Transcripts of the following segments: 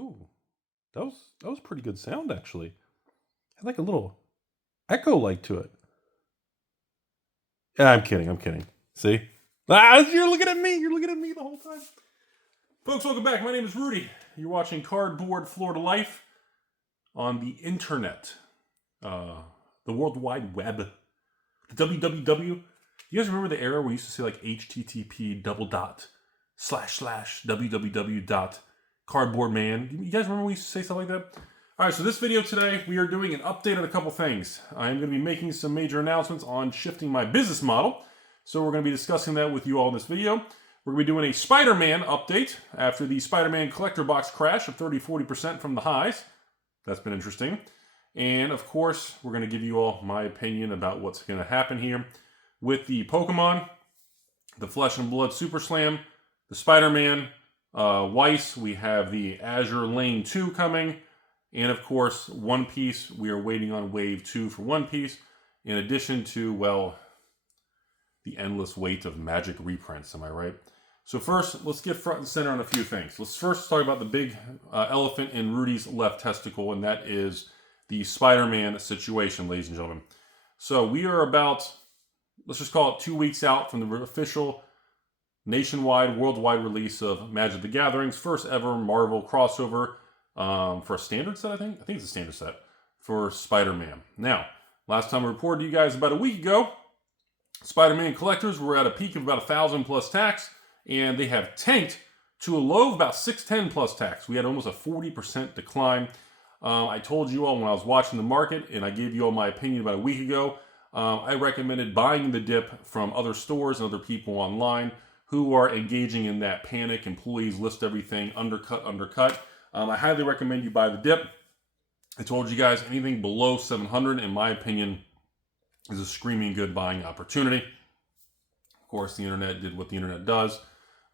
Ooh, that was pretty good sound actually. Had like a little echo like to it. Yeah, I'm kidding. See? You're looking at me. You're looking at me the whole time. Folks, welcome back. My name is Rudy. You're watching Cardboard Florida Life on the internet, the World Wide Web, the www. You guys remember the era where we used to say like http://www.cardboardman? You guys remember we used to say stuff like that? All right, so this video today, we are doing an update on a couple things. I'm going to be making some major announcements on shifting my business model. So we're going to be discussing that with you all in this video. We're going to be doing a Spider-Man update after the Spider-Man collector box crash of 30-40% from the highs. That's been interesting. And of course, we're going to give you all my opinion about what's going to happen here with the Pokemon, the Flesh and Blood Super Slam, the Spider-Man, Weiss. We have the Azure Lane 2 coming. And of course, One Piece. We are waiting on Wave 2 for One Piece. In addition to, well, the endless wait of magic reprints. Am I right? So first, let's get front and center on a few things. Let's first talk about the big elephant in Rudy's left testicle, and that is the Spider-Man situation, ladies and gentlemen. So we are about, let's just call it 2 weeks out from the official nationwide, worldwide release of Magic the Gathering's first ever Marvel crossover for a standard set, I think it's a standard set for Spider-Man. Now, last time I reported to you guys about a week ago, Spider-Man collectors were at a peak of about 1,000 plus tax, and they have tanked to a low of about 610 plus tax. We had almost a 40% decline. I told you all when I was watching the market, and I gave you all my opinion about a week ago, I recommended buying the dip from other stores and other people online who are engaging in that panic, employees list everything, undercut. I highly recommend you buy the dip. I told you guys anything below 700, in my opinion, is a screaming good buying opportunity. Of course, the internet did what the internet does.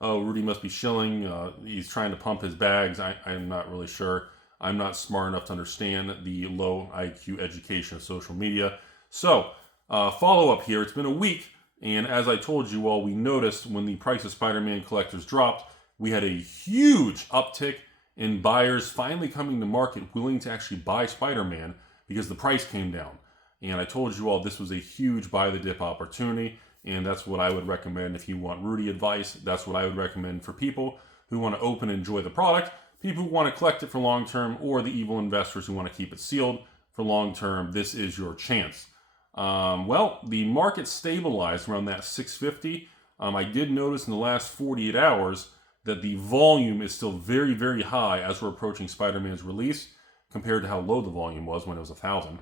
Oh, Rudy must be shilling. He's trying to pump his bags. I'm not really sure. I'm not smart enough to understand the low IQ education of social media. So, follow up here. It's been a week, and as I told you all, we noticed when the price of Spider-Man collectors dropped, we had a huge uptick in buyers finally coming to market willing to actually buy Spider-Man because the price came down. And I told you all this was a huge buy the dip opportunity, and that's what I would recommend if you want Rudy advice. That's what I would recommend for people who want to open and enjoy the product, people who want to collect it for long term, or the evil investors who want to keep it sealed for long term. This is your chance. Well, the market stabilized around that 650. I did notice in the last 48 hours that the volume is still very, very high as we're approaching Spider-Man's release compared to how low the volume was when it was 1,000.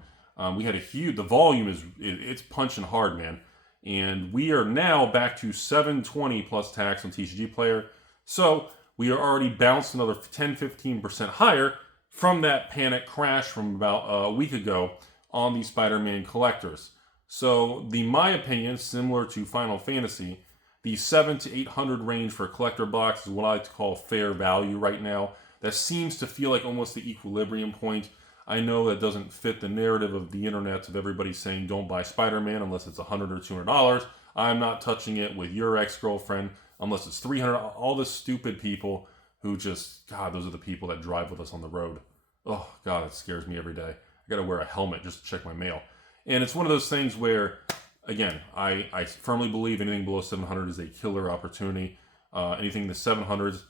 We had the volume it's punching hard, man. And we are now back to 720 plus tax on TCG Player. So we are already bounced another 10-15% higher from that panic crash from about a week ago on the Spider-Man collectors. So my opinion, similar to Final Fantasy, the 700 to 800 range for a collector box is what I like to call fair value right now. That seems to feel like almost the equilibrium point. I know that doesn't fit the narrative of the internet of everybody saying don't buy Spider-Man unless it's $100 or $200. I'm not touching it with your ex-girlfriend unless it's $300. All the stupid people who just, God, those are the people that drive with us on the road. Oh, God, it scares me every day. I got to wear a helmet just to check my mail. And it's one of those things where, again, I firmly believe anything below 700 is a killer opportunity. Anything in the 700s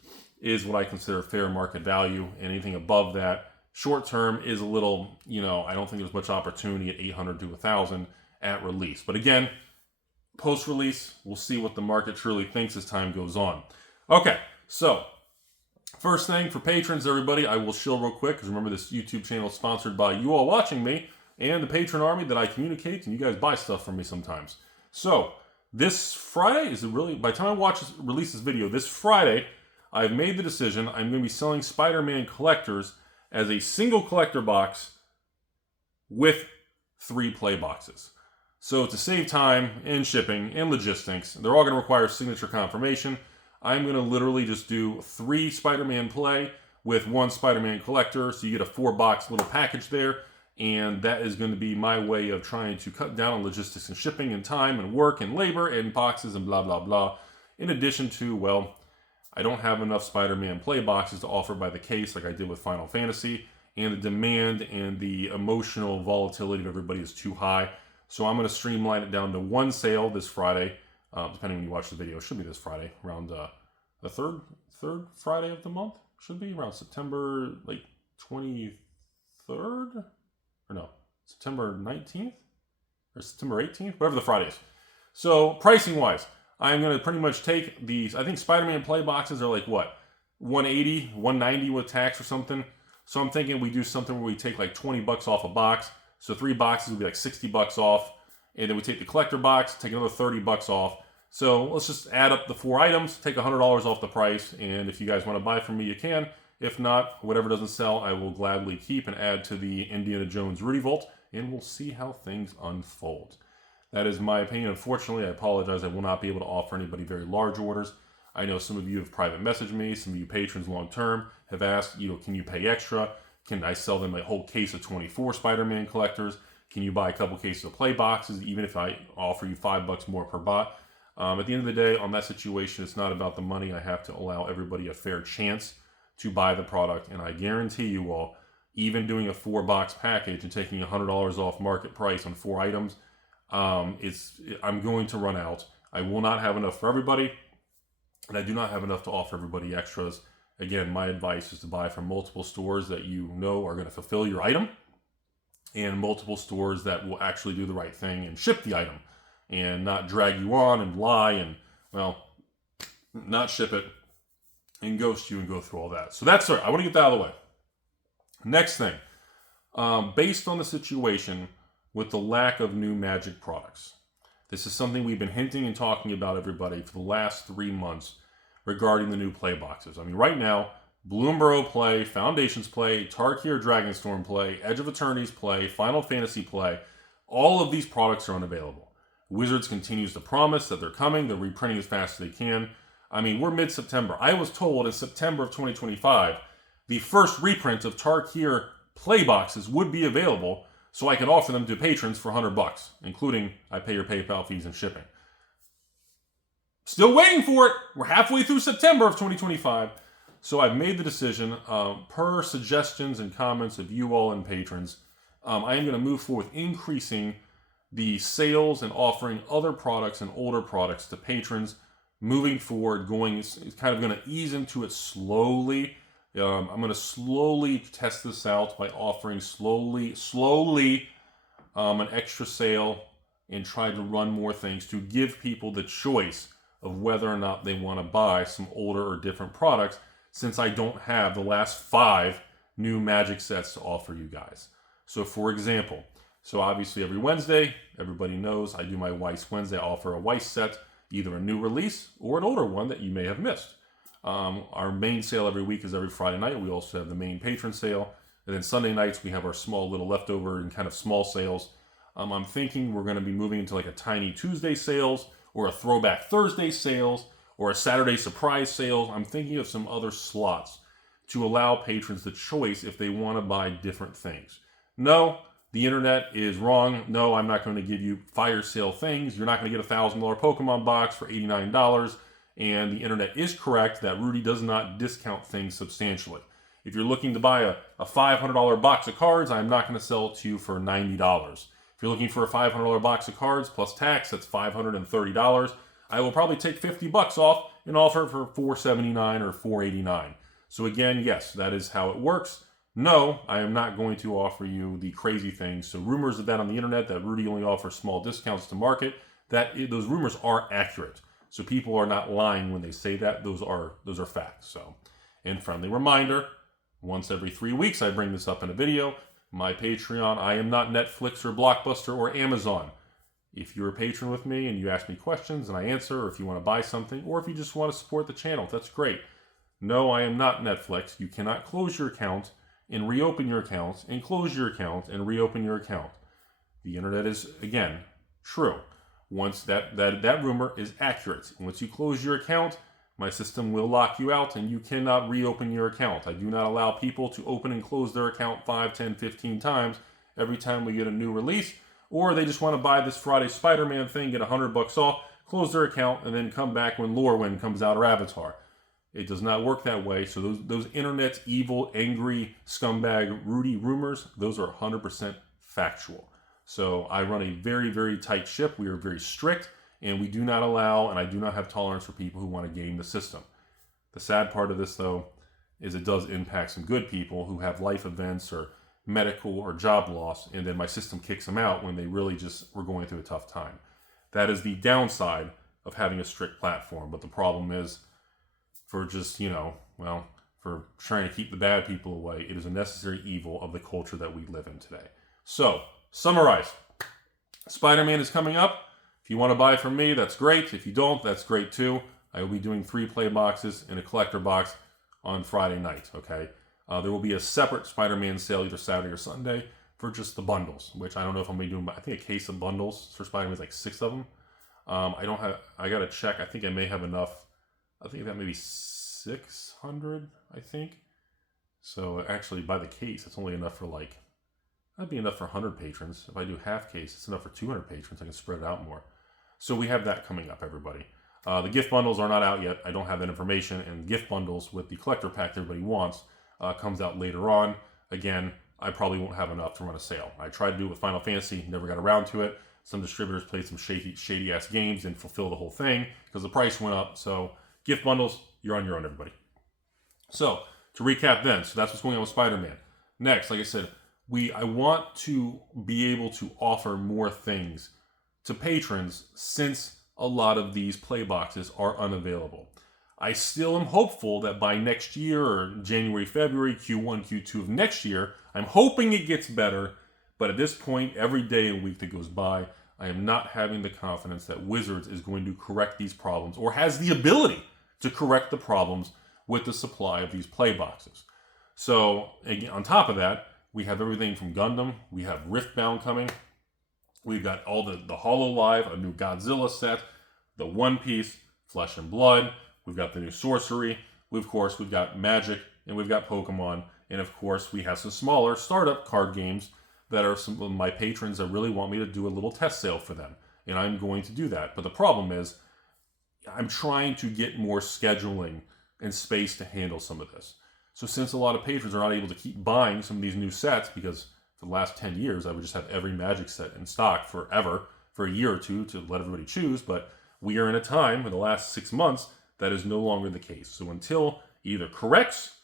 is what I consider fair market value. And anything above that, short term, is a little, I don't think there's much opportunity at 800 to 1,000 at release. But again, post-release, we'll see what the market truly thinks as time goes on. Okay, so first thing for patrons, everybody, I will shill real quick because remember this YouTube channel is sponsored by you all watching me and the patron army that I communicate, and you guys buy stuff from me sometimes. So this Friday, by the time I release this video, this Friday, I've made the decision I'm going to be selling Spider-Man collectors as a single collector box with 3 play boxes. So to save time and shipping and logistics, they're all going to require signature confirmation. I'm going to literally just do 3 Spider-Man play with 1 Spider-Man collector, so you get a 4-box little package there, and that is going to be my way of trying to cut down on logistics and shipping and time and work and labor and boxes and blah, blah, blah. In addition to, well, I don't have enough Spider-Man play boxes to offer by the case like I did with Final Fantasy, and the demand and the emotional volatility of everybody is too high. So I'm going to streamline it down to one sale this Friday, depending when you watch the video. It should be this Friday, around the third Friday of the month. Should be around September 23rd, or no, September 19th or September 18th, whatever the Friday is. So pricing wise, I'm going to pretty much take these. I think Spider-Man play boxes are like what, 180, 190 with tax or something. So I'm thinking we do something where we take like 20 bucks off a box. So 3 boxes would be like 60 bucks off. And then we take the collector box, take another 30 bucks off. So let's just add up the 4 items, take $100 off the price. And if you guys want to buy from me, you can. If not, whatever doesn't sell, I will gladly keep and add to the Indiana Jones Rudy Vault. And we'll see how things unfold. That is my opinion. Unfortunately, I apologize. I will not be able to offer anybody very large orders. I know some of you have private messaged me. Some of you patrons long term have asked, can you pay extra? Can I sell them a whole case of 24 Spider-Man collectors? Can you buy a couple cases of play boxes, even if I offer you $5 more per bot? At the end of the day, on that situation, it's not about the money. I have to allow everybody a fair chance to buy the product. And I guarantee you all, even doing a 4-box package and taking $100 off market price on 4 items, I'm going to run out. I will not have enough for everybody, and I do not have enough to offer everybody extras. Again, my advice is to buy from multiple stores that you know are going to fulfill your item, and multiple stores that will actually do the right thing and ship the item, and not drag you on and lie and, not ship it and ghost you and go through all that. So that's it. I want to get that out of the way. Next thing, based on the situation with the lack of new Magic products. This is something we've been hinting and talking about, everybody, for the last 3 months regarding the new play boxes. Right now, Bloomburrow play, Foundations play, Tarkir Dragonstorm play, Edge of Eternities play, Final Fantasy play, all of these products are unavailable. Wizards continues to promise that they're coming, they're reprinting as fast as they can. We're mid-September. I was told in September of 2025, the first reprint of Tarkir play boxes would be available, so I could offer them to patrons for $100, including I pay your PayPal fees and shipping. Still waiting for it. We're halfway through September of 2025. So I've made the decision, per suggestions and comments of you all and patrons, I am going to move forward with increasing the sales and offering other products and older products to patrons. Moving forward, it's kind of going to ease into it slowly. I'm going to slowly test this out by offering slowly an extra sale and try to run more things to give people the choice of whether or not they want to buy some older or different products, since I don't have the last 5 new Magic sets to offer you guys. So for example, obviously every Wednesday, everybody knows I do my Weiss Wednesday. I offer a Weiss set, either a new release or an older one that you may have missed. Our main sale every week is every Friday night. We also have the main patron sale. And then Sunday nights, we have our small little leftover and kind of small sales. I'm thinking we're going to be moving into like a Tiny Tuesday sales, or a Throwback Thursday sales, or a Saturday surprise sales. I'm thinking of some other slots to allow patrons the choice if they want to buy different things. No, the internet is wrong. No, I'm not going to give you fire sale things. You're not going to get a $1,000 Pokemon box for $89. And the internet is correct that Rudy does not discount things substantially. If you're looking to buy a $500 box of cards, I'm not going to sell it to you for $90. If you're looking for a $500 box of cards plus tax, that's $530. I will probably take $50 off and offer it for $479 or $489. So again, yes, that is how it works. No, I am not going to offer you the crazy things. So rumors of that on the internet, that Rudy only offers small discounts to market, those rumors are accurate. So people are not lying when they say that. Those are facts. So, and friendly reminder, once every 3 weeks I bring this up in a video. My Patreon, I am not Netflix or Blockbuster or Amazon. If you're a patron with me and you ask me questions and I answer, or if you want to buy something, or if you just want to support the channel, that's great. No, I am not Netflix. You cannot close your account and reopen your account, and close your account and reopen your account. The internet is, again, true. Once that rumor is accurate. Once you close your account, my system will lock you out and you cannot reopen your account. I do not allow people to open and close their account 5, 10, 15 times every time we get a new release, or they just want to buy this Friday Spider-Man thing, get $100 off, close their account, and then come back when Lorwyn comes out, or Avatar. It does not work that way. So those internet evil, angry, scumbag, Rudy rumors, those are 100% factual. So I run a very, very tight ship. We are very strict, and we do not allow, and I do not have tolerance for people who want to game the system. The sad part of this, though, is it does impact some good people who have life events or medical or job loss, and then my system kicks them out when they really just were going through a tough time. That is the downside of having a strict platform. But the problem is, for just, for trying to keep the bad people away, it is a necessary evil of the culture that we live in today. So, summarize. Spider-Man is coming up. If you want to buy from me, that's great. If you don't, that's great too. I will be doing 3 play boxes and a collector box on Friday night, okay? There will be a separate Spider-Man sale either Saturday or Sunday for just the bundles, which I don't know if I'm going to be doing, but I think a case of bundles for Spider-Man is like 6 of them. I got to check. I think I may have enough. I think that maybe 600, I think. So actually, by the case, it's only enough for that'd be enough for 100 patrons. If I do half case, it's enough for 200 patrons. I can spread it out more. So we have that coming up, everybody. The gift bundles are not out yet. I don't have that information. And gift bundles with the collector pack that everybody wants comes out later on. Again, I probably won't have enough to run a sale. I tried to do it with Final Fantasy, never got around to it. Some distributors played some shady-ass games and fulfill the whole thing because the price went up. So gift bundles, you're on your own, everybody. So to recap then, so that's what's going on with Spider-Man. Next, like I said, I want to be able to offer more things to patrons since a lot of these play boxes are unavailable. I still am hopeful that by next year or January, February, Q1, Q2 of next year, I'm hoping it gets better. But at this point, every day and week that goes by, I am not having the confidence that Wizards is going to correct these problems or has the ability to correct the problems with the supply of these play boxes. So, again, on top of that, we have everything from Gundam. We have Riftbound coming. We've got all the HoloLive, a new Godzilla set, the One Piece, Flesh and Blood. We've got the new Sorcery. Of course, we've got Magic, and we've got Pokemon. And of course, we have some smaller startup card games that are some of my patrons that really want me to do a little test sale for them. And I'm going to do that. But the problem is, I'm trying to get more scheduling and space to handle some of this. So since a lot of patrons are not able to keep buying some of these new sets, because for the last 10 years, I would just have every Magic set in stock forever, for a year or two to let everybody choose. But we are in a time, in the last 6 months, that is no longer the case. So until either corrects,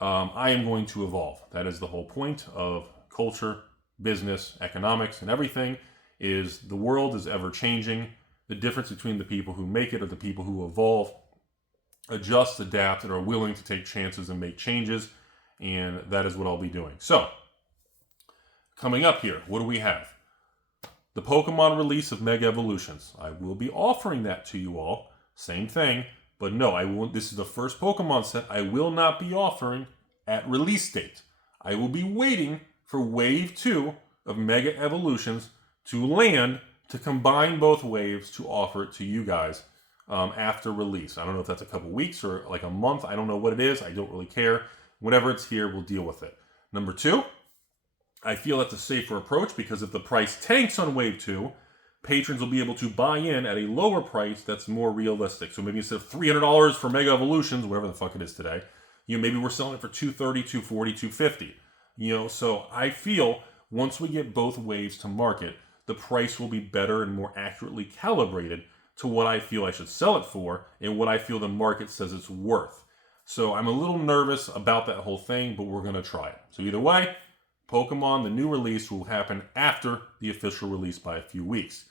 I am going to evolve. That is the whole point of culture, business, economics, and everything, is the world is ever changing. The difference between the people who make it or the people who evolve, adjust, adapt, and are willing to take chances and make changes. And that is what I'll be doing. So, coming up here, what do we have? The Pokemon release of Mega Evolutions. I will be offering that to you all. Same thing. But no, I won't. This is the first Pokemon set I will not be offering at release date. I will be waiting for Wave 2 of Mega Evolutions to land to combine both waves to offer it to you guys after release. I don't know if that's a couple weeks or like a month. I don't know what it is. I don't really care. Whenever it's here, we'll deal with it. Number 2, I feel that's a safer approach because if the price tanks on Wave 2, patrons will be able to buy in at a lower price that's more realistic. So maybe instead of $300 for Mega Evolutions, whatever the fuck it is today, maybe we're selling it for $230, $240, $250. So I feel once we get both waves to market, the price will be better and more accurately calibrated to what I feel I should sell it for and what I feel the market says it's worth. So I'm a little nervous about that whole thing, but we're going to try it. So either way, Pokemon, the new release, will happen after the official release by a few weeks.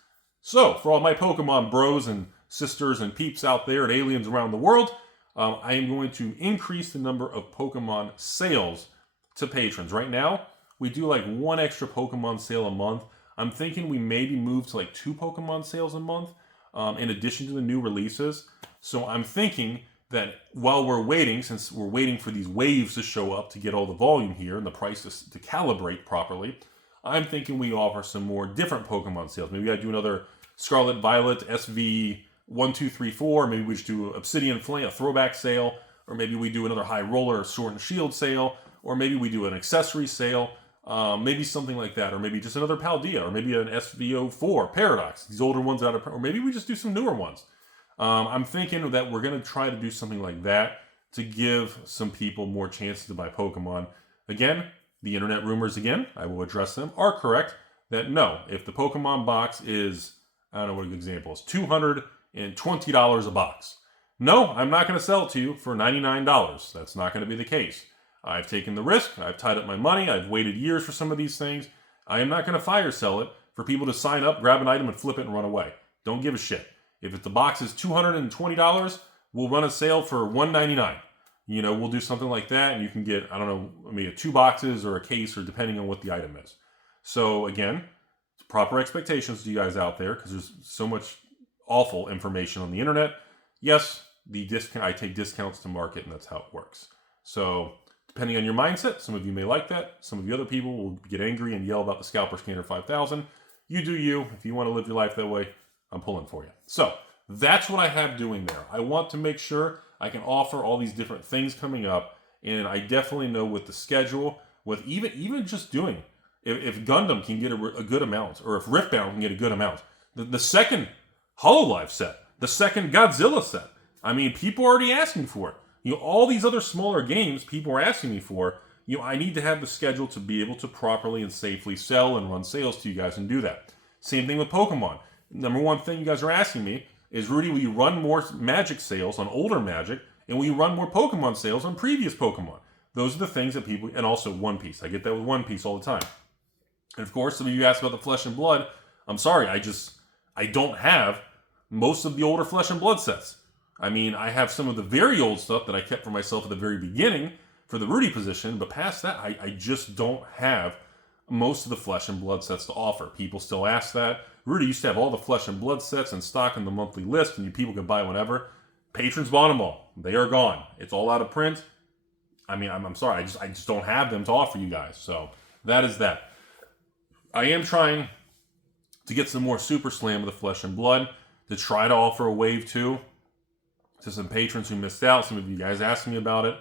So, for all my Pokemon bros and sisters and peeps out there and aliens around the world, I am going to increase the number of Pokemon sales to patrons. Right now, we do like 1 extra Pokemon sale a month. I'm thinking we maybe move to like 2 Pokemon sales a month in addition to the new releases. So I'm thinking that while we're waiting, since we're waiting for these waves to show up to get all the volume here and the prices to calibrate properly, I'm thinking we offer some more different Pokemon sales. Maybe I do another Scarlet Violet SV1234. Maybe we just do Obsidian Flame, a throwback sale. Or maybe we do another High Roller Sword and Shield sale. Or maybe we do an accessory sale. Maybe something like that. Or maybe just another Paldea. Or maybe an SV04 Paradox. These older ones out of... Or maybe we just do some newer ones. I'm thinking that we're going to try to do something like that to give some people more chances to buy Pokemon. Again, the internet rumors, again, I will address them, are correct. That no, if the Pokemon box is, I don't know what a good example is, $220 a box. No, I'm not going to sell it to you for $99. That's not going to be the case. I've taken the risk. I've tied up my money. I've waited years for some of these things. I am not going to fire sell it for people to sign up, grab an item, and flip it and run away. Don't give a shit. If the box is $220, we'll run a sale for $199. We'll do something like that, and you can get, I don't know, maybe 2 boxes or a case, or depending on what the item is. So again, proper expectations to you guys out there, because there's so much awful information on the internet. Yes, I take discounts to market, and that's how it works. So depending on your mindset, some of you may like that. Some of the other people will get angry and yell about the Scalper Scanner 5000. You do you. If you want to live your life that way, I'm pulling for you. So that's what I have doing there. I want to make sure I can offer all these different things coming up, and I definitely know with the schedule, with even just doing, if Gundam can get a good amount, or if Riftbound can get a good amount, the second HoloLive set, the second Godzilla set, I mean, people are already asking for it. All these other smaller games people are asking me for, I need to have the schedule to be able to properly and safely sell and run sales to you guys and do that. Same thing with Pokemon. Number one thing you guys are asking me is, Rudy, will you run more Magic sales on older Magic, and will you run more Pokemon sales on previous Pokemon? Those are the things that people, and also One Piece. I get that with One Piece all the time. And of course, some of you asked about the Flesh and Blood. I'm sorry, I don't have most of the older Flesh and Blood sets. I mean, I have some of the very old stuff that I kept for myself at the very beginning for the Rudy position, but past that, I just don't have most of the Flesh and Blood sets to offer. People still ask that. Rudy used to have all the Flesh and Blood sets in stock in the monthly list, and people could buy whenever. Patrons bought them all. They are gone. It's all out of print. I mean, I'm sorry. I just don't have them to offer you guys. So that is that. I am trying to get some more Super Slam of the Flesh and Blood to try to offer a wave 2 to some patrons who missed out. Some of you guys asked me about it.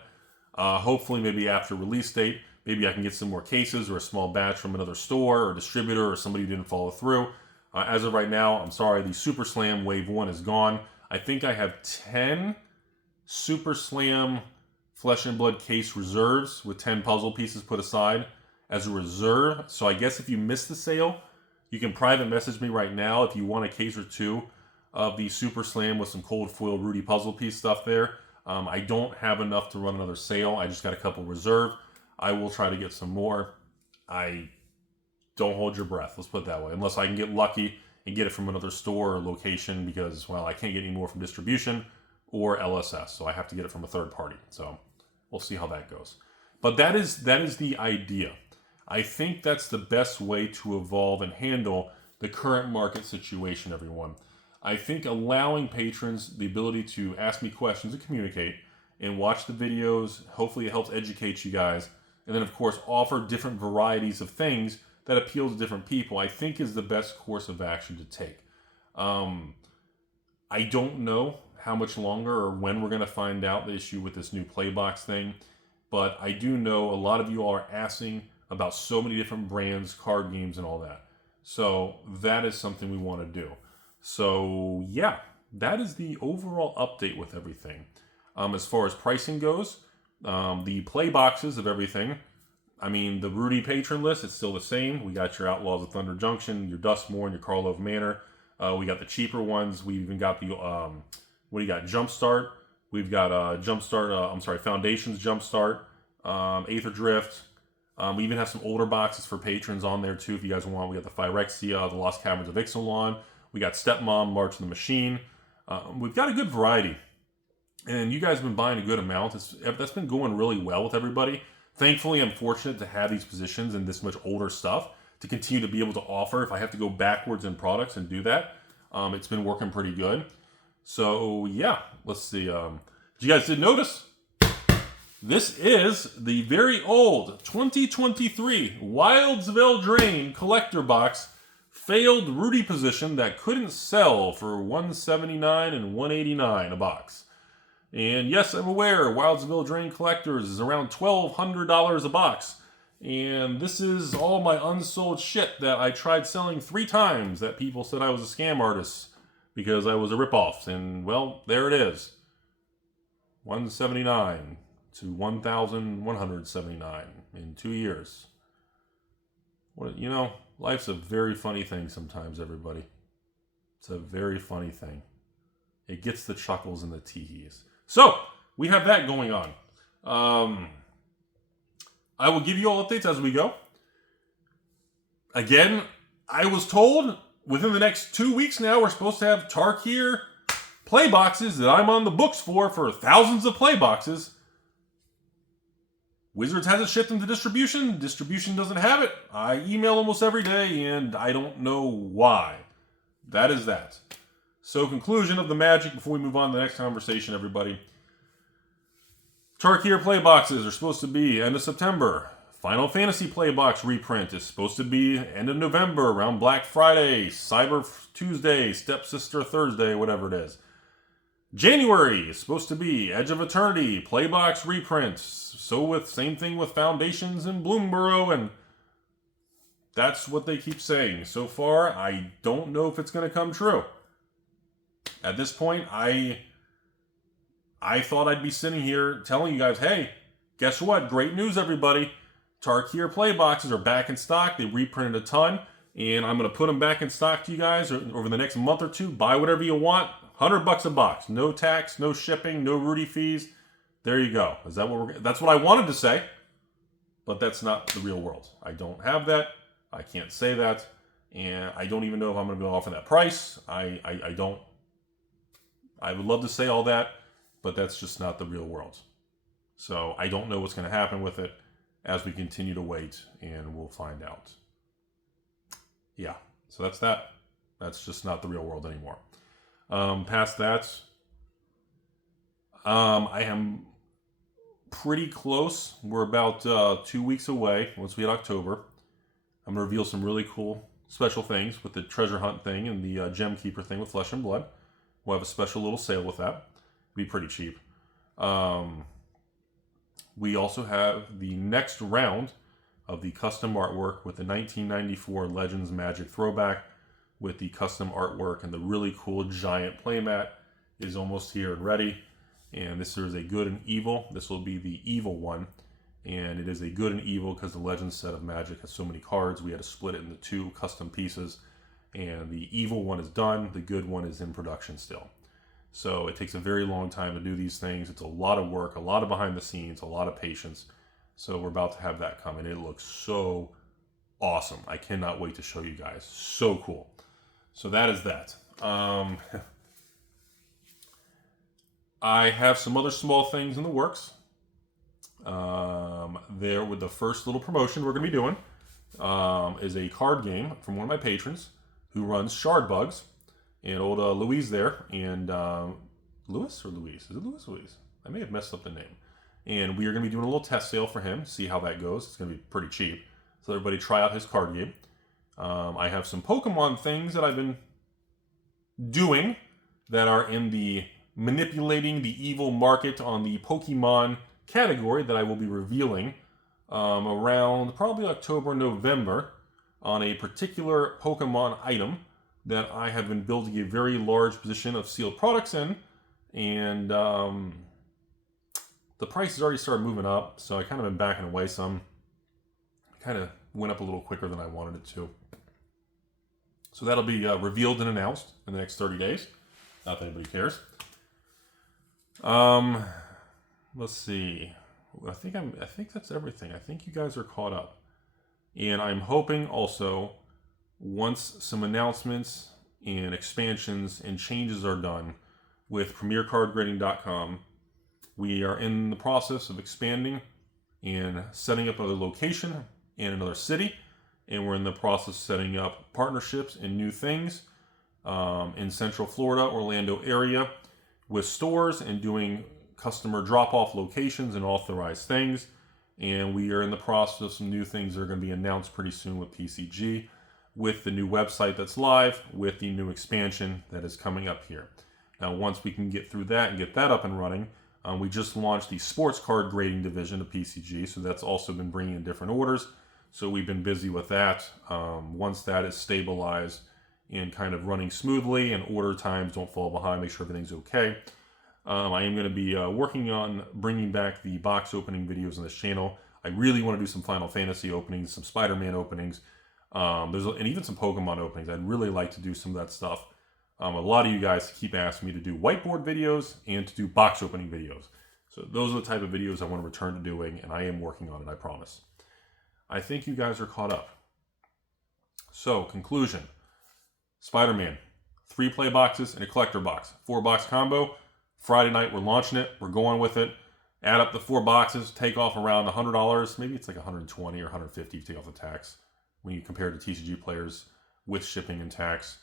Hopefully, maybe after release date, maybe I can get some more cases or a small batch from another store or distributor or somebody who didn't follow through. As of right now, I'm sorry, the Super Slam Wave 1 is gone. I think I have 10 Super Slam Flesh and Blood case reserves with 10 puzzle pieces put aside as a reserve. So I guess if you missed the sale, you can private message me right now if you want a case or 2 of the Super Slam with some cold foil Rudy puzzle piece stuff there. I don't have enough to run another sale. I just got a couple reserve. I will try to get some more. Don't hold your breath, let's put it that way. Unless I can get lucky and get it from another store or location, because, well, I can't get any more from distribution or LSS, so I have to get it from a third party. So we'll see how that goes. But that is the idea. I think that's the best way to evolve and handle the current market situation, everyone. I think allowing patrons the ability to ask me questions and communicate and watch the videos, hopefully it helps educate you guys, and then, of course, offer different varieties of things that appeal to different people, I think is the best course of action to take. I don't know how much longer or when we're going to find out the issue with this new Playbox thing, but I do know a lot of you all are asking about so many different brands, card games, and all that. So that is something we want to do. So yeah, that is the overall update with everything. As far as pricing goes, the play boxes of everything, I mean, the Rudy patron list, it's still the same. We got your Outlaws of Thunder Junction, your Dustmore, and your Karlov Manor. We got the cheaper ones. We even got the, what do you got? Jumpstart. We've got Foundations Jumpstart, Aether Drift. We even have some older boxes for patrons on there too, if you guys want. We got the Phyrexia, the Lost Caverns of Ixalan. We got Stepmom, March of the Machine. We've got a good variety. And you guys have been buying a good amount. That's been going really well with everybody. Thankfully, I'm fortunate to have these positions and this much older stuff to continue to be able to offer. If I have to go backwards in products and do that, it's been working pretty good. So yeah, let's see. You guys did notice? This is the very old 2023 Wildsville Drain collector box failed Rudy position that couldn't sell for $179 and $189 a box. And yes, I'm aware Wildsville Drain Collectors is around $1,200 a box. And this is all my unsold shit that I tried selling 3 times that people said I was a scam artist because I was a ripoff. And, well, there it is. 179 to 1,179 in 2 years. What, you know, life's a very funny thing sometimes, everybody. It's a very funny thing. It gets the chuckles and the tee-hees. So, we have that going on. I will give you all updates as we go. Again, I was told within the next 2 weeks now we're supposed to have Tarkir play boxes that I'm on the books for thousands of play boxes. Wizards hasn't shipped them to distribution. Distribution doesn't have it. I email almost every day, and I don't know why. That is that. So, conclusion of the magic before we move on to the next conversation, everybody. Tarkir play boxes are supposed to be end of September. Final Fantasy play box reprint is supposed to be end of November, around Black Friday, Cyber Tuesday, Stepsister Thursday, whatever it is. January is supposed to be Edge of Eternity play box reprints. So with same thing with Foundations and Bloomborough, and that's what they keep saying. So far, I don't know if it's going to come true. At this point, I thought I'd be sitting here telling you guys, hey, guess what? Great news, everybody. Tarkir play boxes are back in stock. They reprinted a ton, and I'm going to put them back in stock to you guys over the next month or two. Buy whatever you want. $100 a box. No tax, no shipping, no Rudy fees. There you go. Is that what that's what I wanted to say, but that's not the real world. I don't have that. I can't say that, and I don't even know if I'm going to be able to offer that price. I don't. I would love to say all that, but that's just not the real world. So I don't know what's going to happen with it as we continue to wait, and we'll find out. Yeah, so that's that. That's just not the real world anymore. Past that, I am pretty close. We're about 2 weeks away. Once we hit October, I'm going to reveal some really cool special things with the treasure hunt thing and the gem keeper thing with Flesh and Blood. We'll have a special little sale with that. It'll be pretty cheap. We also have the next round of the custom artwork with the 1994 Legends Magic throwback with the custom artwork, and the really cool giant playmat is almost here and ready. And this is a good and evil. This will be the evil one, and it is a good and evil because the Legends set of Magic has so many cards. We had to split it into 2 custom pieces, and the evil one is done. The good one is in production still. So it takes a very long time to do these things. It's a lot of work, a lot of behind the scenes, a lot of patience. So we're about to have that coming. It looks so awesome. I cannot wait to show you guys. So cool. So that is that. I have some other small things in the works. There with the first little promotion we're going to be doing is a card game from one of my patrons who runs Shard Bugs. And old Louise there, and Louis or Louise? Is it Louis? Louise? I may have messed up the name. And we are going to be doing a little test sale for him, see how that goes. It's going to be pretty cheap. So everybody try out his card game. I have some Pokemon things that I've been doing that are in the manipulating the evil market on the Pokemon category that I will be revealing around probably October, November on a particular Pokemon item that I have been building a very large position of sealed products in, and the price has already started moving up, so I kind of been backing away some. It kind of went up a little quicker than I wanted it to. So that'll be revealed and announced in the next 30 days. Not that anybody cares. Let's see. I think that's everything. I think you guys are caught up. And I'm hoping also, once some announcements and expansions and changes are done with PremierCardGrading.com, we are in the process of expanding and setting up another location in another city, and we're in the process of setting up partnerships and new things in Central Florida, Orlando area with stores and doing customer drop-off locations and authorized things. And we are in the process of some new things that are going to be announced pretty soon with PCG, with the new website that's live, with the new expansion that is coming up here. Now, once we can get through that and get that up and running, we just launched the sports card grading division of PCG, so that's also been bringing in different orders. So we've been busy with that. Once that is stabilized and kind of running smoothly, and order times don't fall behind, make sure everything's okay. I am going to be working on bringing back the box opening videos on this channel. I really want to do some Final Fantasy openings, some Spider-Man openings, and even some Pokemon openings. I'd really like to do some of that stuff. A lot of you guys keep asking me to do whiteboard videos and to do box opening videos. So those are the type of videos I want to return to doing, and I am working on it, I promise. I think you guys are caught up. So, conclusion. Spider-Man, 3 play boxes and a collector box. 4-box combo. Friday night, we're launching it. We're going with it. Add up the 4 boxes, take off around $100. Maybe it's like $120 or $150 if you take off the tax when you compare to TCG players with shipping and tax.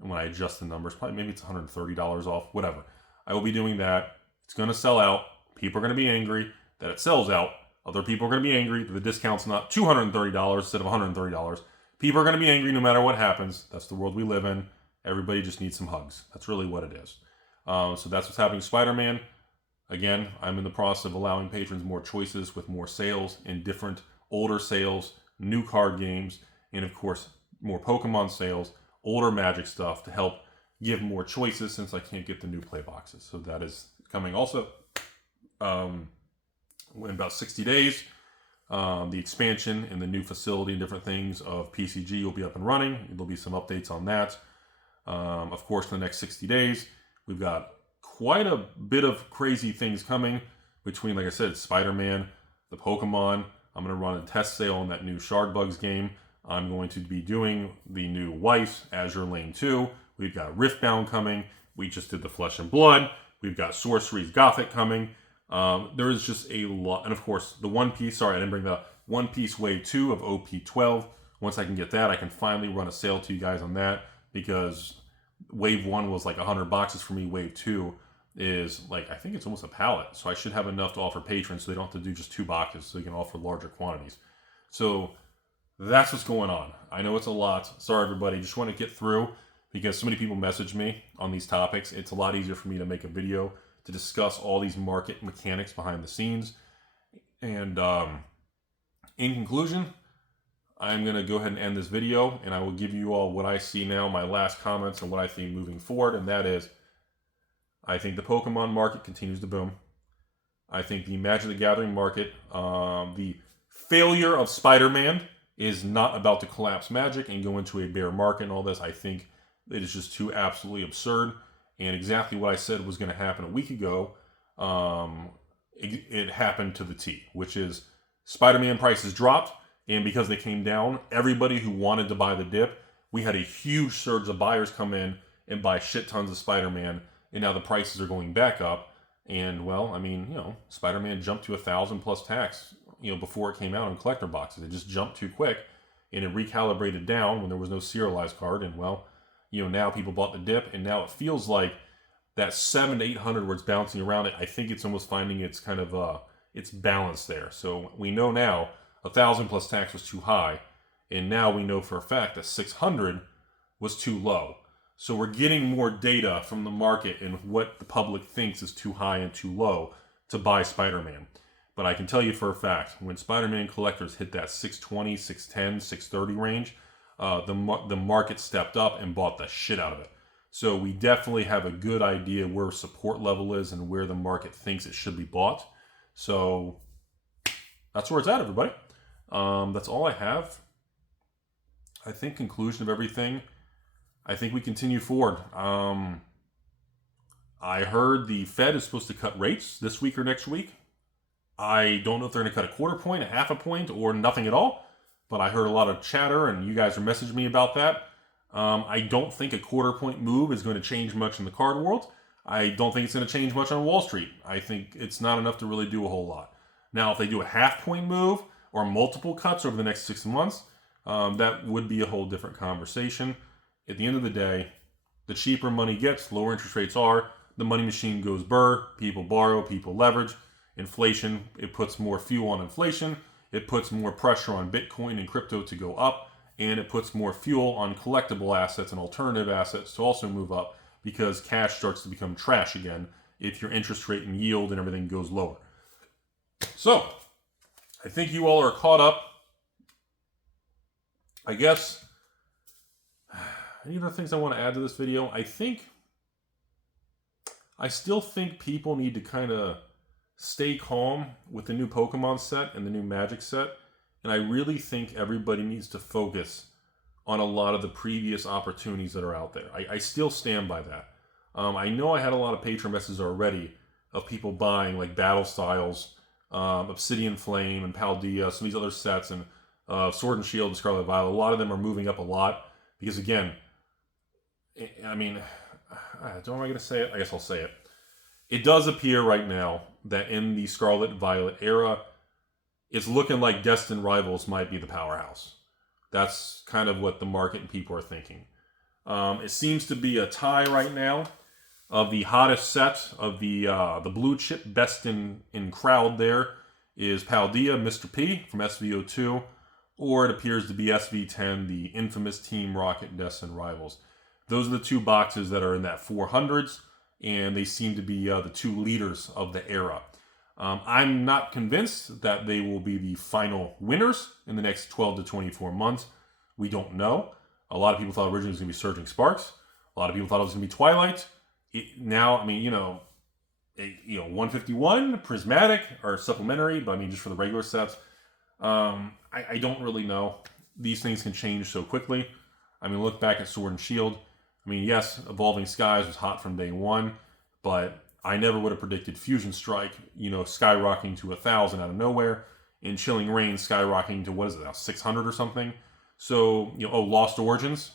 And when I adjust the numbers, probably maybe it's $130 off, whatever. I will be doing that. It's going to sell out. People are going to be angry that it sells out. Other people are going to be angry that the discount's not $230 instead of $130. People are going to be angry no matter what happens. That's the world we live in. Everybody just needs some hugs. That's really what it is. So that's what's happening with Spider-Man. Again, I'm in the process of allowing patrons more choices with more sales in different older sales, new card games, and of course, more Pokemon sales, older Magic stuff to help give more choices since I can't get the new play boxes. So that is coming also in about 60 days. The expansion and the new facility and different things of PCG will be up and running. There'll be some updates on that. Of course, in the next 60 days, we've got quite a bit of crazy things coming between, like I said, Spider-Man, the Pokemon. I'm going to run a test sale on that new Shard Bugs game. I'm going to be doing the new Weiss, Azure Lane 2. We've got Riftbound coming. We just did the Flesh and Blood. We've got Sorcery's Gothic coming. There is just a lot. And of course, the One Piece, sorry, I didn't bring that up. One Piece Wave 2 of OP12. Once I can get that, I can finally run a sale to you guys on that, because Wave 1 was like 100 boxes for me. Wave 2 is like, I think it's almost a pallet. So I should have enough to offer patrons so they don't have to do just 2 boxes, so they can offer larger quantities. So that's what's going on. I know it's a lot. Sorry, everybody. Just want to get through because so many people message me on these topics. It's a lot easier for me to make a video to discuss all these market mechanics behind the scenes. And in conclusion, I'm going to go ahead and end this video, and I will give you all what I see now, my last comments, and what I think moving forward. And that is, I think the Pokemon market continues to boom. I think the Magic the Gathering market, the failure of Spider-Man is not about to collapse Magic and go into a bear market and all this. I think it is just too absolutely absurd. And exactly what I said was going to happen a week ago, it happened to the T, which is Spider-Man prices dropped. And because they came down, everybody who wanted to buy the dip, we had a huge surge of buyers come in and buy shit tons of Spider-Man. And now the prices are going back up. And, well, I mean, Spider-Man jumped to 1,000 plus tax, before it came out in collector boxes. It just jumped too quick. And it recalibrated down when there was no serialized card. And, well, now people bought the dip. And now it feels like that 700 to 800 where it's bouncing around it, I think it's almost finding its kind of, its balance there. So we know now 1,000 plus tax was too high, and now we know for a fact that 600 was too low. So we're getting more data from the market and what the public thinks is too high and too low to buy Spider-Man. But I can tell you for a fact, when Spider-Man collectors hit that 620, 610, 630 range, the market stepped up and bought the shit out of it. So we definitely have a good idea where support level is and where the market thinks it should be bought. So that's where it's at, everybody. That's all I have. I think conclusion of everything, I think we continue forward. I heard the Fed is supposed to cut rates this week or next week. I don't know if they're going to cut a quarter point, a half a point, or nothing at all. But I heard a lot of chatter, and you guys are messaging me about that. I don't think a quarter point move is going to change much in the card world. I don't think it's going to change much on Wall Street. I think it's not enough to really do a whole lot. Now, if they do a half point move or multiple cuts over the next 6 months, that would be a whole different conversation. At the end of the day, the cheaper money gets, lower interest rates are, the money machine goes burr, people borrow, people leverage. Inflation, it puts more fuel on inflation. It puts more pressure on Bitcoin and crypto to go up, and it puts more fuel on collectible assets and alternative assets to also move up, because cash starts to become trash again if your interest rate and yield and everything goes lower. So, I think you all are caught up. I guess any other things I want to add to this video? I still think people need to kind of stay calm with the new Pokemon set and the new Magic set. And I really think everybody needs to focus on a lot of the previous opportunities that are out there. I still stand by that. I know I had a lot of Patreon messages already of people buying like Battle Styles, Obsidian Flame, and Paldea, some of these other sets, and Sword and Shield and Scarlet Violet. A lot of them are moving up a lot because, again, I mean, don't am I going to say it? I guess I'll say it. It does appear right now that in the Scarlet Violet era, it's looking like Destined Rivals might be the powerhouse. That's kind of what the market and people are thinking. It seems to be a tie right now of the hottest set of the blue chip best in crowd. There is Paldea, Mr. P from SVO2, or it appears to be SV10, the infamous Team Rocket Destined Rivals. Those are the two boxes that are in that 400s, and they seem to be the two leaders of the era. I'm not convinced that they will be the final winners in the next 12 to 24 months. We don't know. A lot of people thought originally it was going to be Surging Sparks. A lot of people thought it was going to be Twilight. Now, I mean, 151, Prismatic, or Supplementary, but I mean, just for the regular sets. I don't really know. These things can change so quickly. I mean, look back at Sword and Shield. I mean, yes, Evolving Skies was hot from day one, but I never would have predicted Fusion Strike, skyrocketing to 1,000 out of nowhere, and Chilling Reign skyrocketing to, what is it now, 600 or something? So, Lost Origins.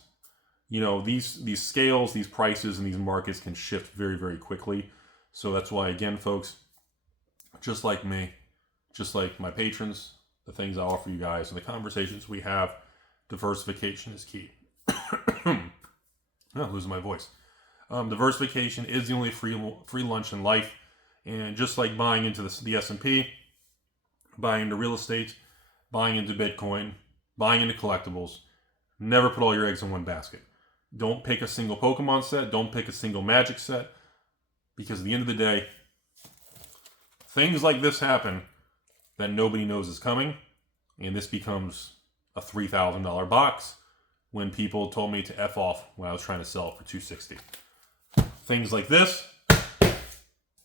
These scales, these prices, and these markets can shift very, very quickly. So that's why, again, folks, just like me, just like my patrons, the things I offer you guys, and the conversations we have, diversification is key. I'm losing my voice. Diversification is the only free lunch in life. And just like buying into the S&P, buying into real estate, buying into Bitcoin, buying into collectibles, never put all your eggs in one basket. Don't pick a single Pokemon set. Don't pick a single Magic set. Because at the end of the day, things like this happen that nobody knows is coming. And this becomes a $3,000 box when people told me to F off when I was trying to sell it for $260. Things like this.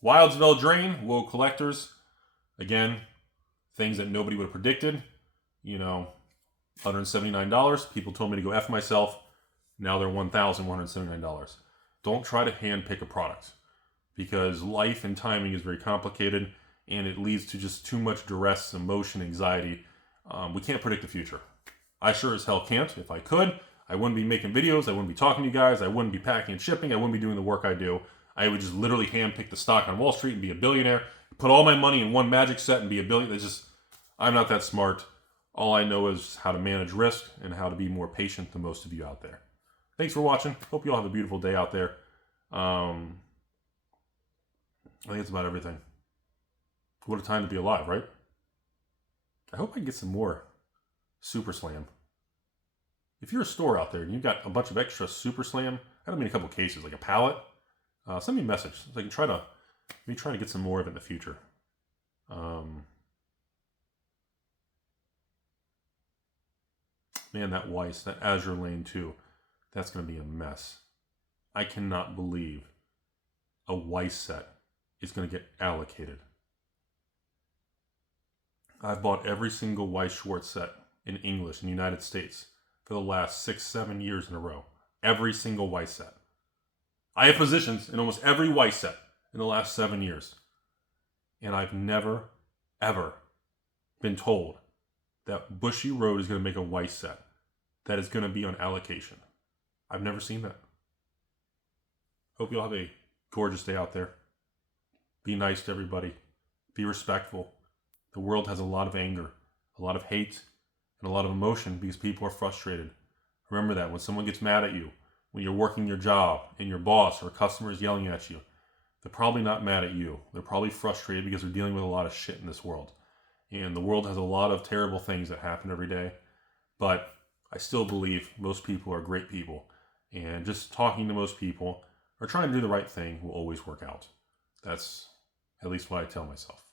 Wilds Drain, low collectors. Again, things that nobody would have predicted. $179. People told me to go F myself. Now they're $1,179. Don't try to hand pick a product because life and timing is very complicated and it leads to just too much duress, emotion, anxiety. We can't predict the future. I sure as hell can't. If I could, I wouldn't be making videos. I wouldn't be talking to you guys. I wouldn't be packing and shipping. I wouldn't be doing the work I do. I would just literally hand pick the stock on Wall Street and be a billionaire. Put all my money in one Magic set and be a billionaire. I'm not that smart. All I know is how to manage risk and how to be more patient than most of you out there. Thanks for watching. Hope you all have a beautiful day out there. I think that's about everything. What a time to be alive, right? I hope I can get some more Super Slam. If you're a store out there and you've got a bunch of extra Super Slam, I don't mean a couple cases, like a pallet, send me a message so I can try to get some more of it in the future. Man, that Weiss, that Azure Lane 2, that's going to be a mess. I cannot believe a Weiss set is going to get allocated. I've bought every single Weiss Schwartz set in English in the United States for the last 6-7 years in a row. Every single Weiss set. I have positions in almost every Weiss set in the last 7 years. And I've never, ever been told that Bushy Road is going to make a Weiss set that is going to be on allocation. I've never seen that. Hope you all have a gorgeous day out there. Be nice to everybody. Be respectful. The world has a lot of anger, a lot of hate, and a lot of emotion because people are frustrated. Remember that when someone gets mad at you, when you're working your job and your boss or a customer is yelling at you, they're probably not mad at you. They're probably frustrated because they're dealing with a lot of shit in this world. And the world has a lot of terrible things that happen every day. But I still believe most people are great people. And just talking to most people or trying to do the right thing will always work out. That's at least what I tell myself.